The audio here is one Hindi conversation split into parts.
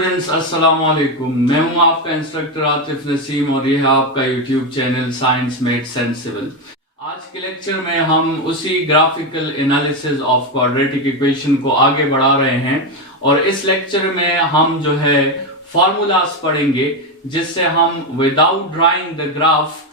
स्टूडेंट्स अस्सलाम वालेकुम। मैं हूं आपका इंस्ट्रक्टर आतिफ नसीम और यह है आपका YouTube channel science mates and civil. आज के लेक्चर में हम उसी graphical analysis of quadratic equation को आगे बढ़ा रहे हैं और इस लेक्चर में हम जो है फॉर्मूलाज पढ़ेंगे जिससे हम without drawing the graph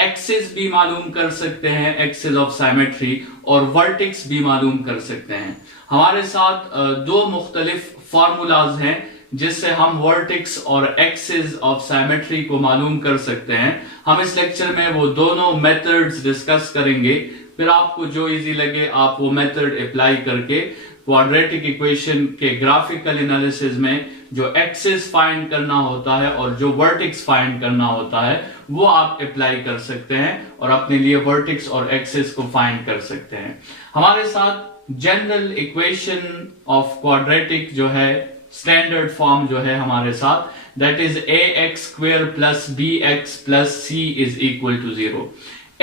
axis भी मालूम कर सकते हैं, एक्सिस ऑफ सिमेट्री, और वर्टेक्स भी मालूम कर सकते हैं। हमारे साथ दो मुख्तलिफ फॉर्मूलाज हैं जिससे हम वर्टेक्स और एक्सिस ऑफ सिमेट्री को मालूम कर सकते हैं। हम इस लेक्चर में वो दोनों मेथड्स डिस्कस करेंगे, फिर आपको जो इजी लगे आप वो मेथड अप्लाई करके क्वाड्रेटिक इक्वेशन के ग्राफिकल एनालिसिस में जो एक्सिस फाइंड करना होता है और जो वर्टेक्स फाइंड करना होता है वो आप अप्लाई कर सकते हैं और अपने लिए वर्टेक्स और एक्सिस को फाइंड कर सकते हैं। हमारे साथ जनरल इक्वेशन ऑफ क्वाड्रेटिक जो है स्टैंडर्ड फॉर्म जो है हमारे साथ, that is ax² plus bx plus c is equal to 0।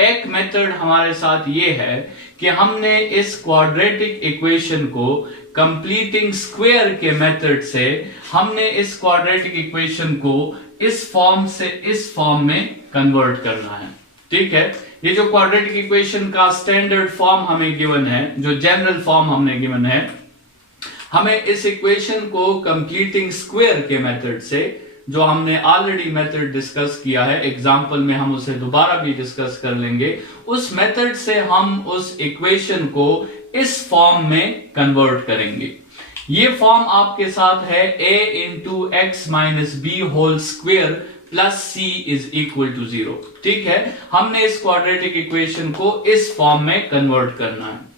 एक मेथड हमारे साथ ये है कि हमने इस क्वाड्रेटिक इक्वेशन को कंप्लीटिंग स्क्वायर के मेथड से हमने इस क्वाड्रेटिक इक्वेशन को इस फॉर्म से इस फॉर्म में कन्वर्ट करना है। ठीक है, ये जो क्वाड्रेटिक इक्वेशन का स्टैंडर्ड फॉर्म हमें गिवन है, जो जनरल फॉर्म हमने गिवन है, हमें इस इक्वेशन को कंप्लीटिंग स्क्वायर के मेथड से, जो हमने ऑलरेडी मेथड डिस्कस किया है, एग्जांपल में हम उसे दोबारा भी डिस्कस कर लेंगे, उस मेथड से हम उस इक्वेशन को इस फॉर्म में कन्वर्ट करेंगे। ये फॉर्म आपके साथ है a into x minus b whole square plus c is equal to 0। ठीक है, हमने इस क्वाड्रेटिक इक्वेशन को इस फॉर्म में कन्वर्ट करना है।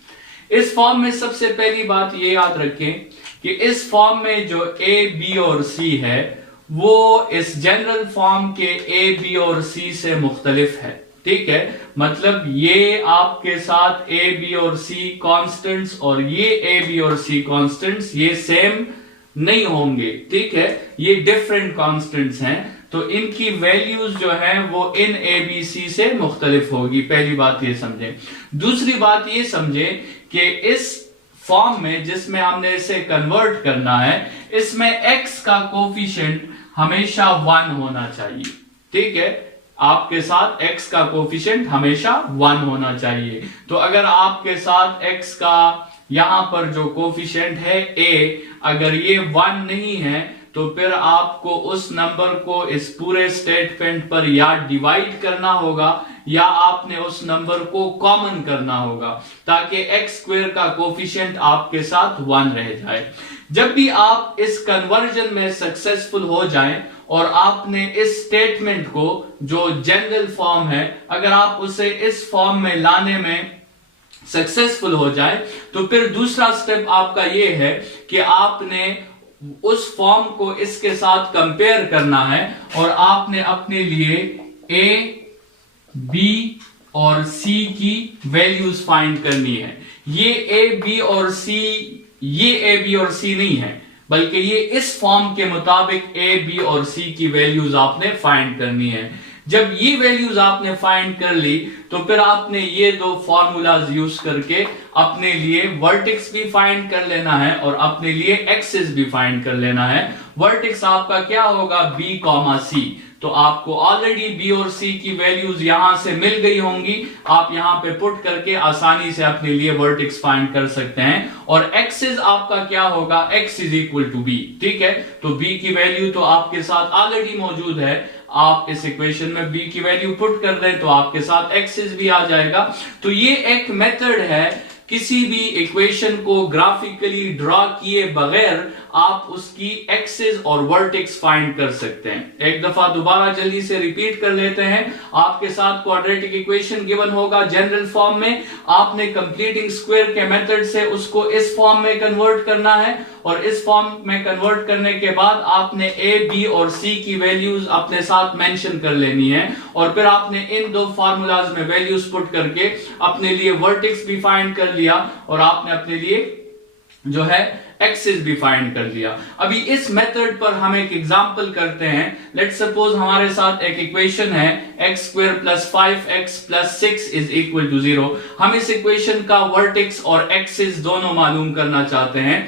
इस फॉर्म में सबसे पहली बात ये याद रखें कि इस फॉर्म में जो a, b और c है वो इस जनरल फॉर्म के a, b और c से मुख्तलिफ है। ठीक है, मतलब ये आपके साथ a, b और c कांस्टेंट्स और ये a, b और c कांस्टेंट्स ये सेम नहीं होंगे। ठीक है, ये डिफरेंट कांस्टेंट्स हैं, तो इनकी वैल्यूज जो है वो इन a, b, c से मुख्तलिफ होगी। पहली बात ये समझें। दूसरी बात ये समझें कि इस फॉर्म में जिसमें हमने इसे कन्वर्ट करना है, इसमें x का कोफिशिएंट हमेशा 1 होना चाहिए। ठीक है, आपके साथ x का कोफिशिएंट हमेशा 1 होना चाहिए। तो अगर आपके साथ x का यहां पर जो कोफिशिएंट है a, अगर ये 1 नहीं है तो फिर आपको उस नंबर को इस पूरे स्टेटमेंट पर या डिवाइड करना होगा या आपने उस नंबर को कॉमन करना होगा ताकि x² का कोफिशिएंट आपके साथ 1 रह जाए। जब भी आप इस कन्वर्जन में सक्सेसफुल हो जाएं और आपने इस स्टेटमेंट को जो जनरल फॉर्म है, अगर आप उसे इस फॉर्म में लाने में सक्सेसफुल हो जाए तो फिर दूसरा स्टेप आपका ये है कि आपने उस फॉर्म को इसके साथ कंपेयर करना है और आपने अपने लिए a, b और c की वैल्यूज फाइंड करनी है। ये a, b और c, ये a, b और c नहीं है, बल्कि ये इस फॉर्म के मुताबिक a, b और c की वैल्यूज आपने फाइंड करनी है। जब ये वैल्यूज आपने फाइंड कर ली तो फिर आपने ये दो फॉर्मूलाज यूज करके अपने लिए वर्टेक्स भी फाइंड कर लेना है और अपने लिए एक्सिस भी फाइंड कर लेना है। वर्टेक्स आपका क्या होगा, b, c, तो आपको ऑलरेडी b और c की वैल्यूज यहां से मिल गई होंगी, आप यहां पे पुट करके आसानी से अपने लिए वर्टेक्स फाइंड कर सकते हैं। और एक्सिस आपका क्या होगा, x is equal to b। ठीक है, तो b की वैल्यू तो आपके साथ ऑलरेडी मौजूद है, आप इस इक्वेशन में b की वैल्यू पुट कर दें तो आपके साथ एक्सिस भी आ जाएगा। तो ये एक मेथड है, किसी भी इक्वेशन को ग्राफिकली ड्रॉ किए बगैर आप उसकी एक्सिस और वर्टेक्स फाइंड कर सकते हैं। एक दफा दोबारा जल्दी से रिपीट कर लेते हैं। आपके साथ क्वाड्रेटिक इक्वेशन गिवन होगा जनरल फॉर्म में, आपने कंप्लीटिंग स्क्वायर के मेथड से उसको इस फॉर्म में कन्वर्ट करना है और इस फॉर्म में कन्वर्ट करने के बाद आपने a, b और c की वैल्यूज अपने साथ मेंशन कर लेनी है और फिर आपने इन दो फार्मूलाज में वैल्यूज पुट करके अपने लिए वर्टेक्स भी फाइंड कर लिया और आपने अपने लिए जो है एक्सिस भी फाइंड कर लिया। अभी इस मेथड पर हम एक एग्जांपल करते हैं। लेट्स सपोज हमारे साथ एक इक्वेशन है x² plus 5x plus 6 is equal to 0। हम इस इक्वेशन का वर्टेक्स और एक्सिस दोनों मालूम करना चाहते हैं।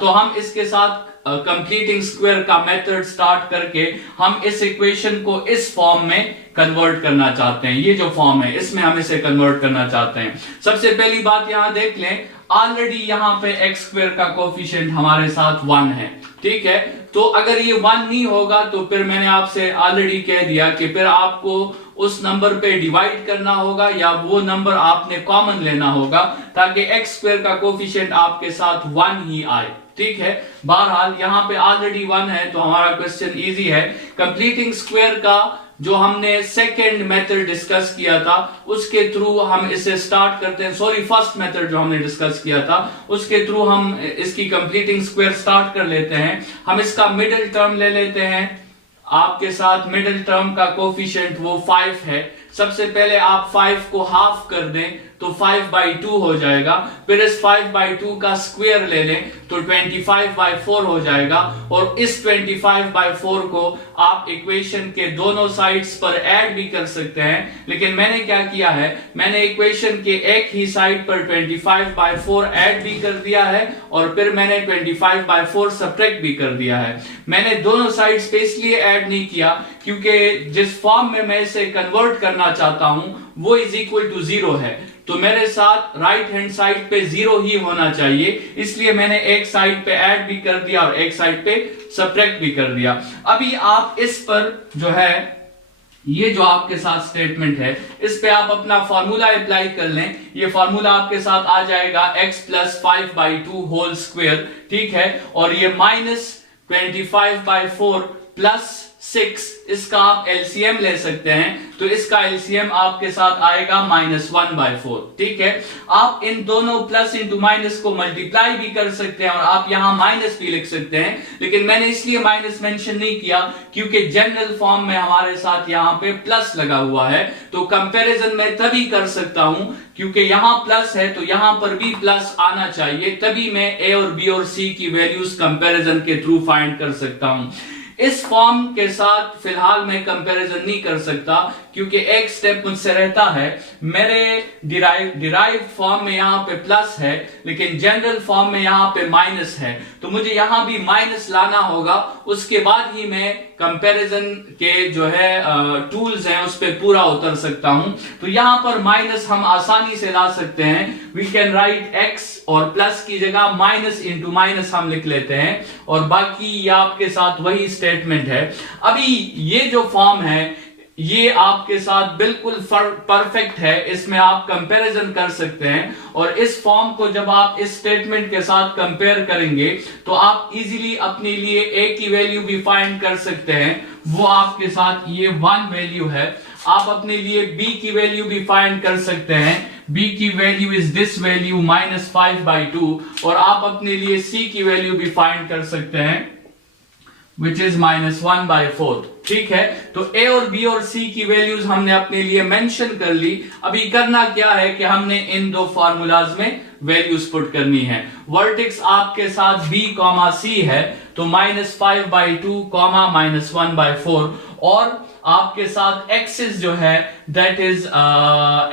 तो हम इसके साथ कंप्लीटिंग स्क्वायर का मेथड स्टार्ट करके हम इस इक्वेशन को इस फॉर्म में कन्वर्ट करना चाहते हैं। ये जो फॉर्म है इसमें हम इसे कन्वर्ट करना चाहते हैं। सबसे पहली बात यहां देख लें, ऑलरेडी यहां पे एक्स स्क्वायर का कोफिशिएंट हमारे साथ 1 है, ठीक है। तो अगर ये 1 नहीं होगा तो फिर मैंने आपसे ऑलरेडी कह दिया कि फिर आपको उस नंबर पे डिवाइड करना होगा या वो नंबर आपने कॉमन लेना होगा ताकि एक्स स्क्वायर का कोफिशिएंट आपके साथ 1 ही आए, ठीक है। बहरहाल यहां पे ऑलरेडी 1 है तो हमारा क्वेश्चन इजी है। कंप्लीटिंग स्क्वायर का जो हमने सेकेंड मेथड डिस्कस किया था उसके थ्रू हम इसे स्टार्ट करते हैं। सॉरी, फर्स्ट मेथड जो हमने डिस्कस किया था उसके थ्रू हम इसकी कंप्लीटिंग स्क्वायर स्टार्ट कर लेते हैं। हम इसका मिडिल टर्म ले लेते हैं। आपके साथ मिडिल टर्म का कोफिशिएंट वो 5 है। सबसे पहले आप 5 को हाफ कर दें तो 5/2 हो जाएगा। फिर इस 5/2 का स्क्वायर ले लें तो 25/4 हो जाएगा। और इस 25/4 को आप इक्वेशन के दोनों साइड्स पर ऐड भी कर सकते हैं, लेकिन मैंने क्या किया है, मैंने इक्वेशन के एक ही साइड पर 25/4 ऐड भी कर दिया है और फिर मैंने 25/4 सब्ट्रैक्ट भी कर दिया है। मैंने दोनों साइड्स पे इसलिए ऐड नहीं किया क्योंकि जिस फॉर्म में मैं इसे कन्वर्ट करना चाहता हूं वो इज इक्वल टू 0 है, तो मेरे साथ राइट हैंड साइड पे 0 ही होना चाहिए, इसलिए मैंने एक साइड पे ऐड भी कर दिया और एक साइड पे सब्ट्रैक्ट भी कर दिया। अभी आप इस पर जो है, ये जो आपके साथ स्टेटमेंट है इस पे आप अपना फॉर्मूला अप्लाई कर लें। ये फॉर्मूला आपके साथ आ जाएगा x + 5/2 होल स्क्वायर, ठीक है। और ये -25/4 + 6, इसका आप एलसीएम ले सकते हैं, तो इसका एलसीएम आपके साथ आएगा -1/4, ठीक है। आप इन दोनों प्लस इंटू माइनस को मल्टीप्लाई भी कर सकते हैं और आप यहां माइनस भी लिख सकते हैं, लेकिन मैंने इसलिए माइनस मेंशन नहीं किया क्योंकि जनरल फॉर्म में हमारे साथ यहां पे प्लस लगा हुआ है। तो कंपैरिजन मैं तभी कर सकता हूं क्योंकि यहां प्लस है तो यहां पर भी प्लस आना चाहिए, तभी मैं ए और बी और सी की वैल्यूज कंपैरिजन के थ्रू फाइंड कर सकता हूं। इस फॉर्म के साथ फिलहाल मैं कंपैरिजन नहीं कर सकता क्योंकि एक स्टेप मुझसे रहता है। मेरे डिराइव फॉर्म में यहां पे प्लस है लेकिन जनरल फॉर्म में यहां पे माइनस है, तो मुझे यहां भी माइनस लाना होगा, उसके बाद ही मैं कंपैरिजन के जो है टूल्स हैं उस पे पूरा उतर सकता हूं। तो यहां पर माइनस हम आसानी से ला सकते हैं। वी कैन राइट एक्स और प्लस की जगह माइनस इंटू माइनस हम लिख लेते हैं और बाकी ये आपके साथ वही स्टेटमेंट है। अभी ये जो फॉर्म है ये आपके साथ बिल्कुल परफेक्ट है, इसमें आप कंपैरिजन कर सकते हैं और इस फॉर्म को जब आप इस स्टेटमेंट के साथ कंपेयर करेंगे तो आप इजीली अपने लिए ए की वैल्यू भी फाइंड कर सकते हैं। वो आपके साथ ये 1 वैल्यू है। आप अपने लिए बी की वैल्यू भी फाइंड कर सकते हैं। बी की वैल्यू इज दिस वैल्यू -5/2 और आप अपने लिए सी की वैल्यू भी फाइंड कर सकते हैं which is -1/4, ठीक है। तो ए और बी और सी की वैल्यूज हमने अपने लिए मेंशन कर ली। अभी करना क्या है कि हमने इन दो फार्मूलाज में वैल्यूज पुट करनी है। वर्टेक्स आपके साथ b, c है तो -5/2, -1/4 और आपके साथ एक्सिस जो है that is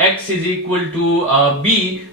x is equal to b,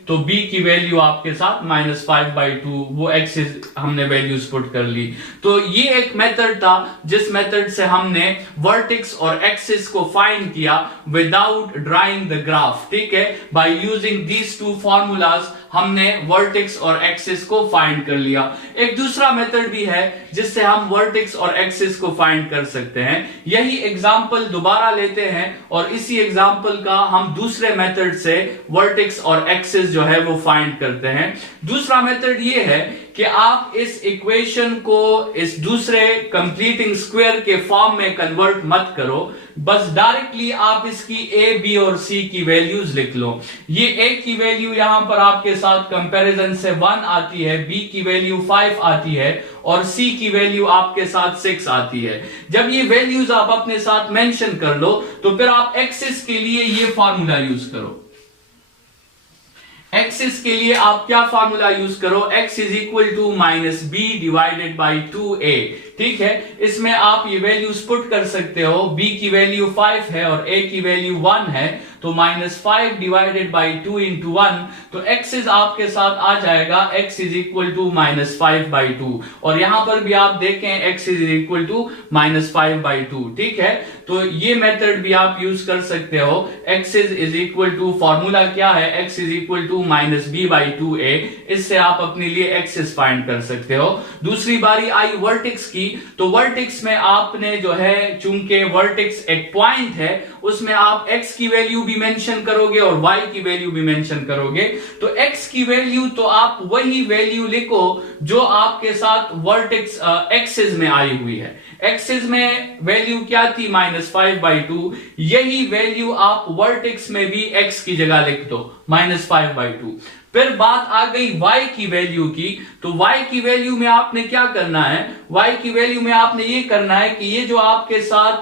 तो b की वैल्यू आपके साथ -5/2, वो एक्सिस हमने वैल्यूज पुट कर ली। तो ये एक मेथड था जिस मेथड से हमने वर्टेक्स और एक्सिस को फाइंड किया विदाउट ड्राइंग द ग्राफ, ठीक है। By using these two formulas हमने वर्टेक्स और एक्सिस को फाइंड कर लिया। एक दूसरा मेथड भी है जिससे हम वर्टेक्स और एक्सिस को फाइंड कर सकते हैं। यही एग्जांपल दोबारा लेते हैं और इसी एग्जांपल का हम दूसरे मेथड से वर्टेक्स और एक्सिस जो है वो फाइंड करते हैं। दूसरा मेथड ये है कि आप इस इक्वेशन को इस दूसरे कंप्लीटिंग स्क्वायर के फॉर्म में कन्वर्ट मत करो, बस डायरेक्टली आप इसकी ए, बी और सी की वैल्यूज लिख लो। ये ए की वैल्यू यहां पर आपके साथ कंपैरिजन से 1 आती है, बी की वैल्यू 5 आती है और सी की वैल्यू आपके साथ 6 आती है। जब ये वैल्यूज आप अपने साथ मेंशन कर लो तो फिर आप एक्सिस के लिए ये फॉर्मूला यूज करो। एक्सिस के लिए आप क्या फार्मूला यूज करो, x is equal to -b divided by 2a, ठीक है। इसमें आप ये वैल्यूज पुट कर सकते हो, b की वैल्यू 5 है और a की वैल्यू 1 है, तो -5 डिवाइडेड बाई 2 इंटू 1, तो एक्सिस आपके साथ आ जाएगा x इज इक्वल टू -5/2, और यहां पर भी आप देखें x इज इक्वल टू -5/2, ठीक है। तो ये मेथड भी आप यूज कर सकते हो। x is equal to, formula क्या है, x is equal to -b/2a, इससे आप अपने लिए एक्सिस फाइंड कर सकते हो। दूसरी बारी आई वर्टेक्स की, तो वर्टेक्स में आपने जो है, चूंकि वर्टेक्स एक पॉइंट है, उसमें आप x की वैल्यू भी मेंशन करोगे और y की वैल्यू भी मेंशन करोगे। तो x की वैल्यू तो आप वही वैल्यू लिखो जो आपके साथ वर्टेक्स एक्सिस में आई हुई है। एक्सिस में वैल्यू क्या थी, -5/2, यही वैल्यू आप वर्टेक्स में भी x की जगह लिख दो, -5/2। फिर बात आ गई y की वैल्यू की, तो y की वैल्यू में आपने क्या करना है, y की वैल्यू में आपने ये करना है कि ये जो आपके साथ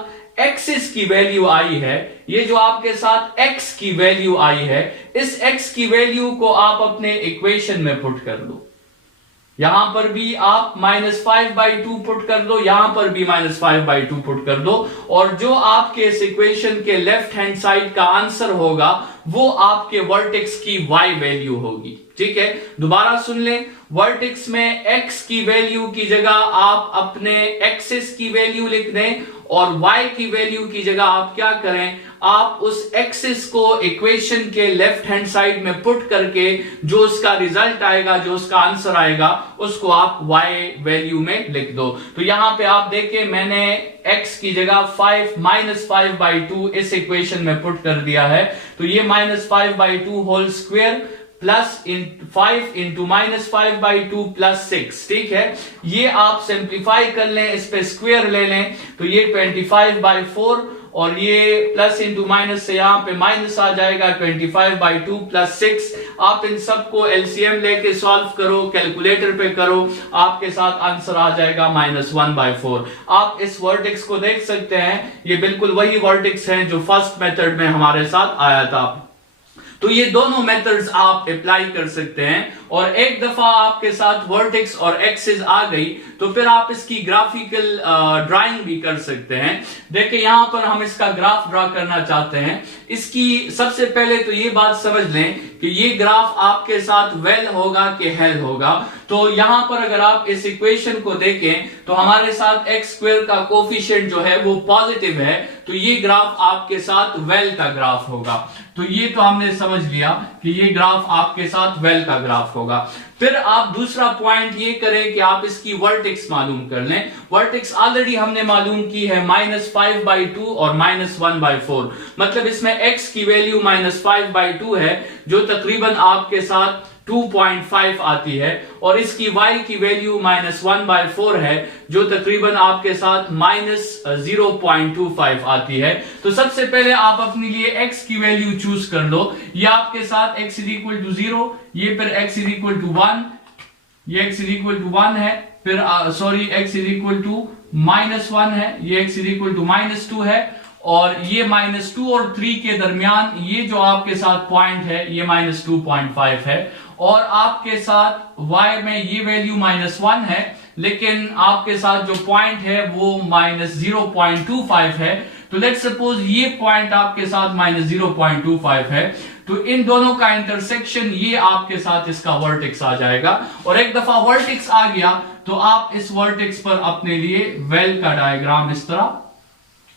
एक्सिस की वैल्यू आई है, ये जो आपके साथ x की वैल्यू आई है, इस x की वैल्यू को आप अपने इक्वेशन में पुट कर दो। यहां पर भी आप -5/2 पुट कर दो, यहां पर भी -5/2 पुट कर दो, और जो आपके इस इक्वेशन के लेफ्ट हैंड साइड का आंसर होगा वो आपके वर्टेक्स की y वैल्यू होगी, ठीक है। दोबारा सुन लें, वर्टेक्स में x की वैल्यू की जगह आप अपने एक्सिस की वैल्यू लिख दें, और y की वैल्यू की जगह आप क्या करें, आप उस एक्सिस को इक्वेशन के लेफ्ट हैंड साइड में पुट करके जो उसका रिजल्ट आएगा, जो उसका आंसर आएगा, उसको आप y वैल्यू में लिख दो। तो यहां पे आप देखें, मैंने x की जगह -5/2 इस इक्वेशन में पुट कर दिया है, तो ये -5/2 whole square plus 5 into -5/2 plus 6, ठीक है। ये आप सिंप्लीफाई कर लें, इस पे स्क्वायर ले लें, तो ये 25/4, और ये प्लस इंटू माइनस से यहां पे माइनस आ जाएगा, 25/2 प्लस 6। आप इन सबको एलसीएम लेके सॉल्व करो, कैलकुलेटर पे करो, आपके साथ आंसर आ जाएगा -1/4। आप इस वर्टेक्स को देख सकते हैं, ये बिल्कुल वही वर्टेक्स है जो फर्स्ट मेथड में हमारे साथ आया था। तो ये दोनों मेथड्स आप अप्लाई कर सकते हैं, और एक दफा आपके साथ वर्टेक्स और एक्सिस आ गई तो फिर आप इसकी ग्राफिकल ड्राइंग भी कर सकते हैं। देखिए यहां पर हम इसका ग्राफ ड्रा करना चाहते हैं। इसकी सबसे पहले तो ये बात समझ लें कि ये ग्राफ आपके साथ वेल होगा कि हेल होगा। तो यहां पर अगर आप इस इक्वेशन को देखें तो हमारे साथ x² का कोफिशिएंट जो है वो पॉजिटिव है, तो ये ग्राफ आपके साथ वेल का ग्राफ होगा। तो ये तो हमने समझ लिया कि ये ग्राफ आपके साथ वेल का ग्राफ होगा। फिर आप दूसरा पॉइंट ये करें कि आप इसकी वर्टेक्स मालूम कर लें। वर्टेक्स ऑलरेडी हमने मालूम की है, -5/2 और -1/4, मतलब इसमें x की वैल्यू -5/2 है जो तकरीबन आपके साथ 2.5 आती है, और इसकी y की वैल्यू -1/4 है जो तकरीबन आपके साथ -0.25 आती है। तो सबसे पहले आप अपने लिए x की वैल्यू चूज कर लो। ये आपके साथ x इज इक्वल टू 0, ये फिर x इज इक्वल टू 1, ये x इज इक्वल टू 1 है, फिर sorry x is equal to -1 है, ये x इज इक्वल टू -2 है, और ये -2 और 3 के दरमियान ये जो आपके साथ पॉइंट है ये -2.5 है, और आपके साथ y में ये वैल्यू -1 है, लेकिन आपके साथ जो पॉइंट है वो -0.25 है। तो लेट्स सपोज ये पॉइंट आपके साथ -0.25 है, तो इन दोनों का इंटरसेक्शन ये आपके साथ इसका वर्टेक्स आ जाएगा, और एक दफा वर्टेक्स आ गया तो आप इस वर्टेक्स पर अपने लिए वेल का डायग्राम इस तरह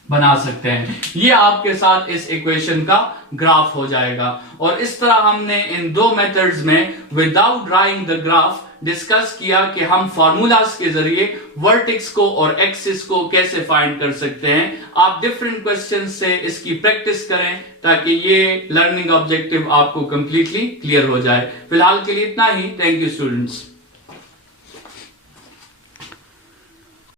बना सकते हैं। ये आपके साथ इस इक्वेशन का ग्राफ हो जाएगा। और इस तरह हमने इन दो मेथड्स में without drawing the graph discuss किया कि हम फॉर्मूलाज के जरिए वर्टेक्स को और एक्सिस को कैसे फाइंड कर सकते हैं। आप डिफरेंट क्वेश्चंस से इसकी प्रैक्टिस करें ताकि ये लर्निंग ऑब्जेक्टिव आपको कंप्लीटली क्लियर हो जाए। फिलहाल के लिए इतना ही। Thank you students.